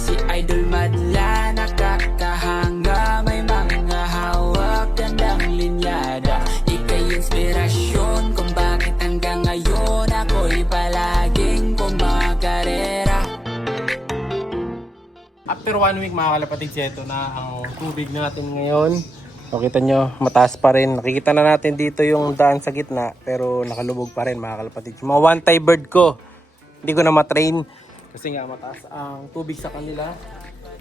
si Idol madla, nakakahanga, may mga hawak, gandang linyada. Ika'y inspirasyon kung bakit hanggang ngayon ako'y palaging kumakarera. After 1 week mga kalapatid, ito na ang tubig natin ngayon. Makita nyo, mataas pa rin. Nakikita na natin dito yung daan sa gitna, pero nakalubog pa rin mga kalapatid. Yung mga one-tie bird ko, hindi ko na matrain kasi nga mataas ang tubig sa kanila.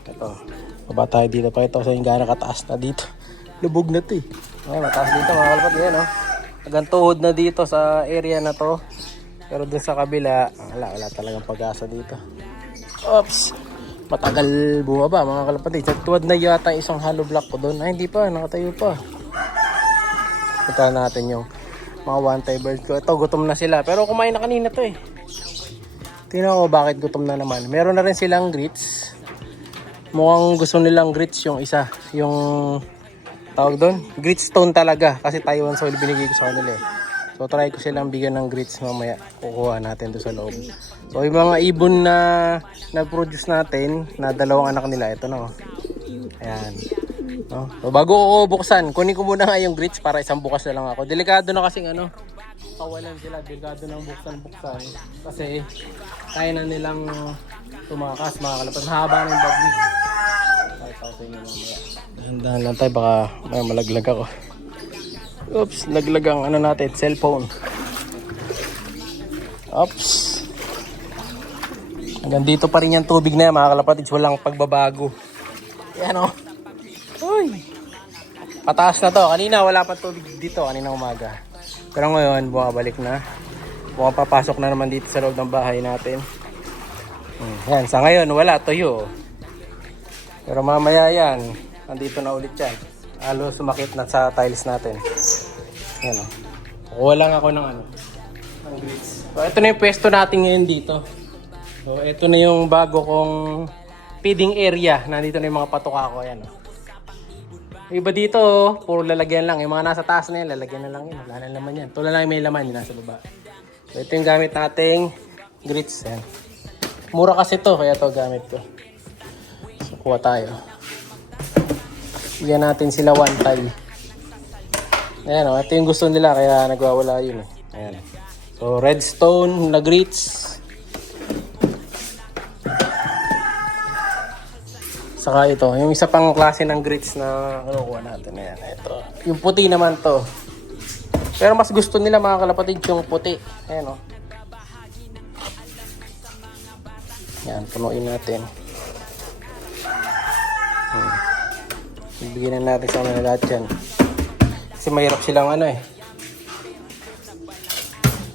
Ito, baba tayo dito pa ito. So yung gano'ng kataas na dito. Lubog na ito eh. Ay, mataas dito mga kalapatid. Yan, hanggang tuhod na dito sa area na to. Pero dun sa kabila, wala talagang pag-asa dito. Oops! Matagal bumaba mga kalapatid. Sa tuwad na yata isang hollow block ko doon. Ay hindi pa, nakatayo pa. Punta natin yung mga one-tie bird ko. Ito, gutom na sila. Pero kumain na kanina to eh. Tingnan ko bakit gutom na naman. Meron na rin silang grits. Mukhang gusto nilang grits yung isa. Yung tawag doon, grits stone talaga. Kasi Taiwan soil binigay ko sa kanila eh. So try ko silang bigyan ng grits mamaya. Kukuha natin doon sa loob. So yung mga ibon na na-produce natin, na dalawang anak nila, ito na. Ayan. No? So bago ko buksan, kunin ko muna nga yung grits para isang bukas na lang ako. Delikado na kasing kawalan sila. Delikado ng buksan. Kasi kaya na nilang tumakas, mga kalapad. Haba na yung bagay. Kahit ako sa inyo mamaya. Dahan lang tayo, baka may malaglag ako. Oops, laglag ang natin, cellphone. Oops. Hanggang dito pa rin yung tubig na yan, mga kalapatids. Walang pagbabago. Yan o. Uy. Pataas na to. Kanina wala pa tubig dito, kanina umaga. Pero ngayon, bumabalik na. Papasok na naman dito sa loob ng bahay natin. Yan, sa ngayon wala, tuyo. Pero mamaya yan, nandito na ulit yan. Halo sumakit na sa tiles natin. Yan o. Kuha lang ako ng ng grits. So ito na yung pwesto natin ngayon dito. So ito na yung bago kong feeding area. Nandito na yung mga patuka ko. Yan o. Iba dito, puro lalagyan lang. Yung mga nasa taas na yan, lalagyan na lang yun. Wala na laman yan. Ito na lang may laman yung nasa baba. So ito yung gamit nating grits. Yan. Mura kasi to, kaya to gamit ko. So kuha tayo. Bigyan natin sila one tie. Ayan o, ito yung gusto nila kaya nagwawala yun eh. Ayan. So redstone na grits. Saka ito, yung isa pang klase ng grits na kuha natin. Ayan, ito. Yung puti naman to. Pero mas gusto nila mga kalapatid yung puti. Ayan o. Ayan, punuin natin. Bigyan na natin sa mga lahat yan. Kasi mahirap silang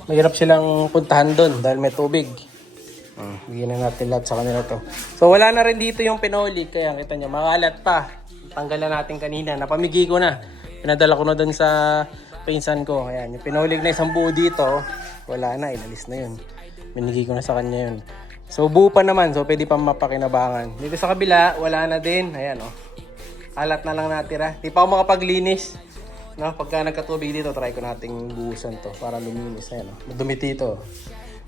mahirap silang puntahan doon dahil may tubig. Bigyan na natin lahat sa kanila to. So wala na rin dito yung pinolig. Kaya kita nyo, makalat pa. Tanggalan natin kanina. Napamigi ko na. Pinadala ko na doon sa pinsan ko. Ayan, yung pinolig na isang buo dito. Wala na, inalis na yun. Binigay ko na sa kanya yun. So buo pa naman. So pwede pa mapakinabangan. Dito sa kabila, wala na din. Ayan o. Alat na lang natira. Di pa ako makapaglinis. No, pagka nagkatubig dito, try ko nating buhusan to para luminis. Ayan, madumi dito.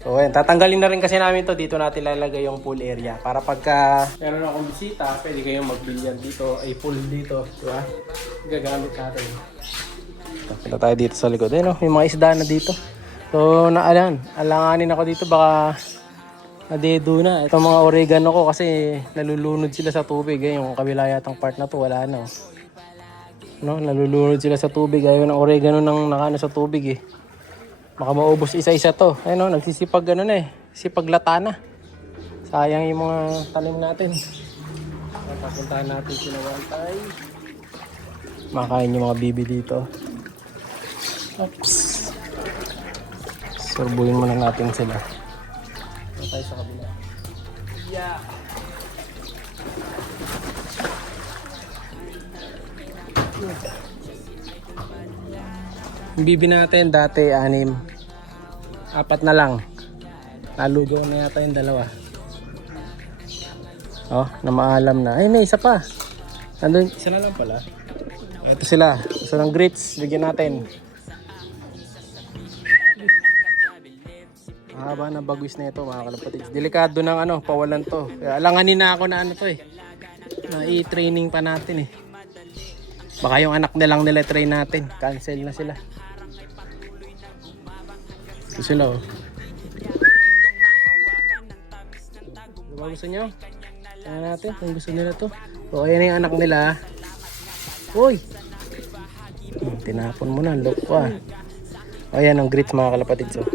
So, ayan, tatanggalin na rin kasi namin to. Dito natin lalagay yung pool area. Para pagka meron akong bisita, pwede kayong magbilyan dito. Ay, pool dito. Diba? Gagamit natin. Punta tayo dito sa likod. Ayan, yung mga isda na dito. So, alanganin ako dito. Baka nadedo na. Itong mga oregano ko kasi nalulunod sila sa tubig. Yung kabila yatang part na to, wala na. No, nalulunod sila sa tubig. Ayaw ng oregano nang nakano sa tubig eh. Baka maubos isa-isa to. Ayun nagsisipag sipaglata na. Sayang yung mga tanim natin. Papuntahan natin sila wantay. Makain yung mga bibi dito. Oops. Sorbuhin muna natin sila. Tayo sa kabila. Yeah. Yung bibi natin dati 6. 4 na lang. Nalugaw na yata yung 2. Oh, na maalam na. Ay, may isa pa. Nandun, isa na lang pala. Ito sila. Gusto ng grits. Bigyan natin. haba ng bagwis na ito mga kalapatids. Delikado ng ano, pawalan to. Kaya alanganin na ako na ano to eh. Na i-training pa natin eh. Baka yung anak na lang nila train natin. Cancel na sila. Ito sila oh. Diba gusto nyo? Tingnan natin kung gusto nila to. So ayan yung anak nila. Uy! Tinapon mo na. Look pa. O ayan ang grits mga kalapatids oh.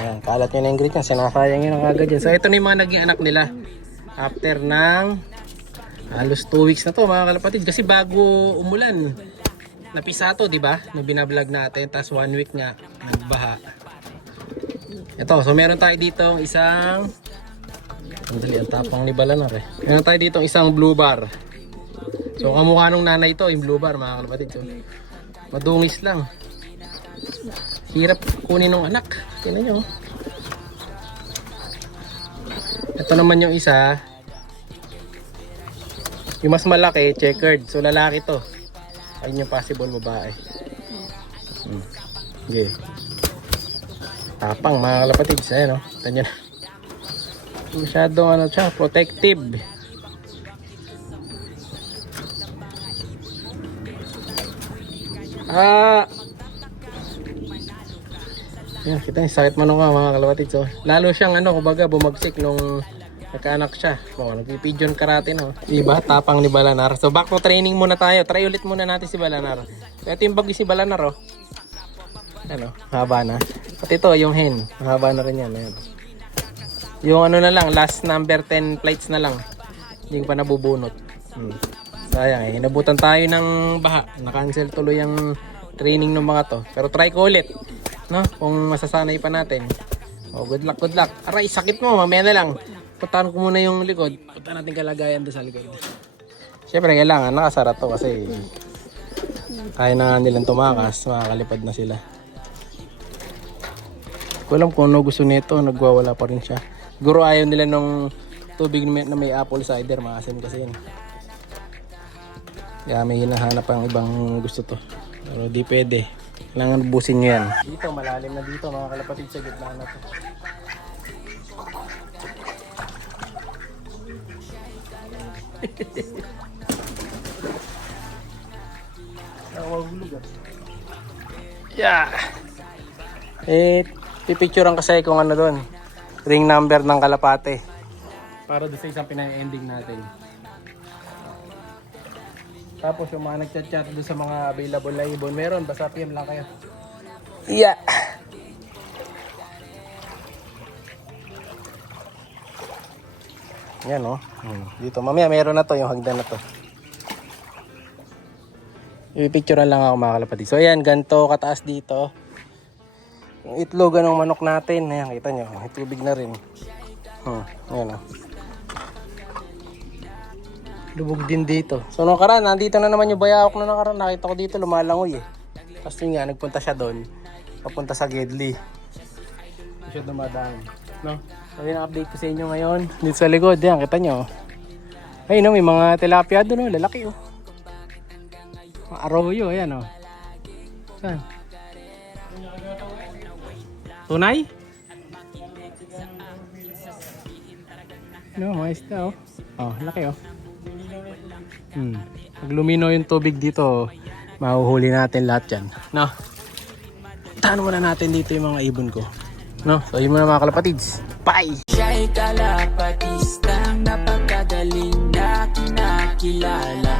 Ayan, kalat nyo na yung grits yan. Sinasayang yun ang agad yan. So ito na yung mga naging anak nila. After ng halos 2 weeks na to mga kalapatids. Kasi bago umulan. Napisa to, di ba? Nung binablog natin. Tapos 1 week nga, nagbaha. Ito, so meron tayo dito isang... Andali, ang tapang ni Balanar eh. Meron tayo dito isang blue bar. So kamukha nung nanay to, yung blue bar mga kalapatids. So, madungis lang. Hirap kunin ng anak. Tingnan nyo. Ito naman yung isa. Yung mas malaki, checkered. So lalaki to. Ayun yung possible babae. Okay. Tapang mga kalapatids. Ayan o. Ito nyo na. Masyadong ano siya, protective. Ayan, kita niyo, sakit man ako mga kalapatids. So, lalo siyang ano, kumbaga bumagsak nung nagkaanak siya. O, nagpipigeon karate na. Diba? Tapang ni Balanar. So back to training muna tayo. Try ulit muna natin si Balanar. So, ito yung bagay si Balanar oh. Ano, haba na. At ito, yung hen. Haba na rin yan. Ayan. Yung ano na lang, last number 10 plates na lang. Hindi pa nabubunot. Sayang eh. Hinabutan tayo ng baha. Na-cancel tuloy yung training ng mga to. Pero try ko ulit. No? Kung masasanay pa natin. Oh, good luck, good luck. Aray, sakit mo. Mamaya na lang. Puntahan ko muna yung likod. Puntahan natin kalagayan doon sa likod. Siyempre, kailangan nakasara to kasi kaya na nga nilang tumakas. Makakalipad na sila. Ko alam kung ano gusto nito. Nagwawala pa rin siya. Siguro ayaw nila nung tubig na may apple cider. Maasim kasi yun. Kaya may hinahanap ang ibang gusto to. Pero di pwede. Kailangan busin nyo yan. Dito, malalim na dito mga kalapatid sa gitna na to. Yeah. Pipicturean kasi kung ano doon. Ring number ng kalapate. Para doon sa isang pinay-ending natin. Tapos yung mga nagchat-chat doon sa mga available na ibon, meron. Basta PM lang kayo. Yeah. Yan o. Dito. Mamaya meron na to yung hagdan na to. Ipipicturean lang ako mga kalapatid. So ayan, ganito kataas dito. Yung itlogan ng manok natin. Ayan, kita nyo. May tubig na rin. Ayan o. Lubog din dito. So nung nakaraan, nandito na naman yung bayawak na nakaraan. Nakita ko dito, lumalangoy eh. Tapos yun nga, nagpunta siya doon. Papunta sa Gedli. Hindi siya dumadaan. No? So yun ang update ko sa inyo ngayon. Dito sa likod, yan, kita nyo. Ayun no, may mga tilapia doon, no? Lalaki oh. Mga arroyo, ayan oh. Saan? Tunay? No, mais na oh. Oh, laki oh. Pag lumino yung tubig dito, mahuhuli natin lahat yan. No? Taan muna natin dito yung mga ibon ko. No? So yun muna mga kalapatids. Bye! Siya'y kalapatistang napakagaling na kinakilala.